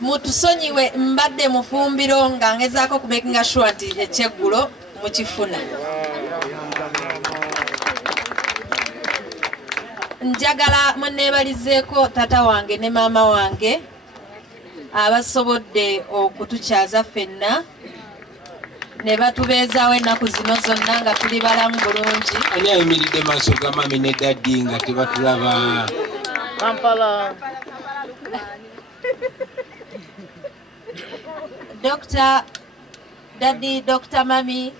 mutusonyiwe mbadde mufumbiro nga ngezaako kumakinga sure nti ekyeggulo mukifuna. Njagala munneebalizeeko tata wange ne maama wange abasobodde okutukyaza ffenna ne batubeezaawo ennaku zino zonna nga tuli balamu bulungi. Ani ayimiridde maaso ga mami ne daddi nga tebatulaba? Kampala. Dr. Daddy, Dr. Mami,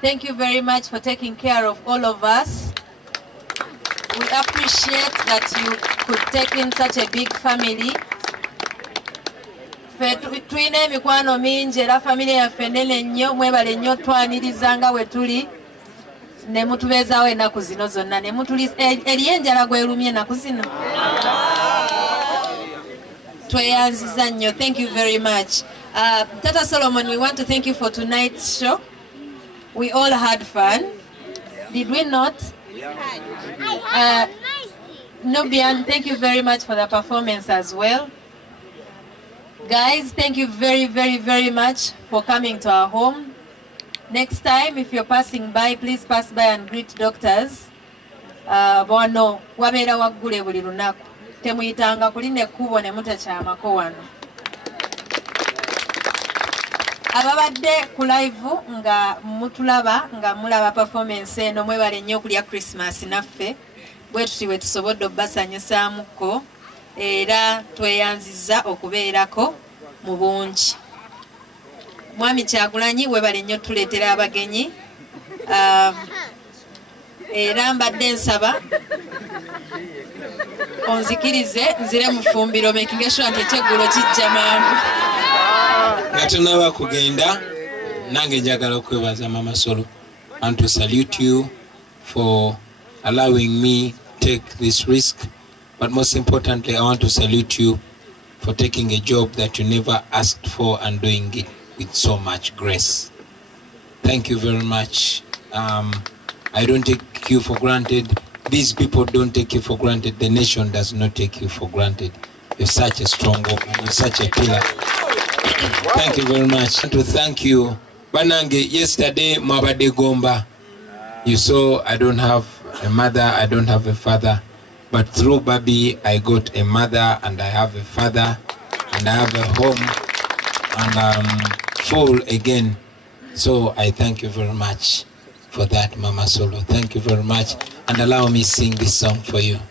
thank you very much for taking care of all of us. We appreciate that you could take in such a big family. Tulina emikwano mingi era family yaffe nnene nnyo, mwebale nnyo twaniriza nga bwe tuli ne mutubeezaawo ennaku zino zonna ne mutuli eriyo enjala gwerumye ennaku zino. Tweyanziza nnyo. Thank you very much. Tata Solomon, we want to thank you for tonight's show. We all had fun. Did we not? Nubian, thank you very much for the performance as well. Guys, thank you very, very, very much for coming to our home. Next time, if you're passing by, please pass by and greet doctors. Bwano, wabeera waggule buli lunaku. Temuyitanga kulinda ekkubo ne mutakyamako wano. Ababadde ku live nga mutulaba nga mulaba performance eno, mwebale nnyo okulya Christmas naffe. Bwe tuti bwe tusobodde obbasanyusaamuko era tweyanziza okubeerako mu bungi. Mwami Kyagulanyi, webale nnyo tuleetera abagenyi. Era mbadde nsaba onzikirize nzire mu ffumbiro making sure nti ekyeggulo kijja mangu. Nga tunaba kugenda, nange njagala okwebaza Mama Solo and to salute you for allowing me take this risk. But most importantly, I want to salute you for taking a job that you never asked for and doing it with so much grace. Thank you very much. I don't take you for granted. These people don't take you for granted. The nation does not take you for granted. You're such a strong woman. You're such a pillar. Thank you very much. To thank you. Banange, yesterday, Mwabade Gomba, you saw I don't have a mother, I don't have a father. But through Babi, I got a mother and I have a father and I have a home and I'm full again. So I thank you very much for that, Mama Solo. Thank you very much. And allow me sing this song for you.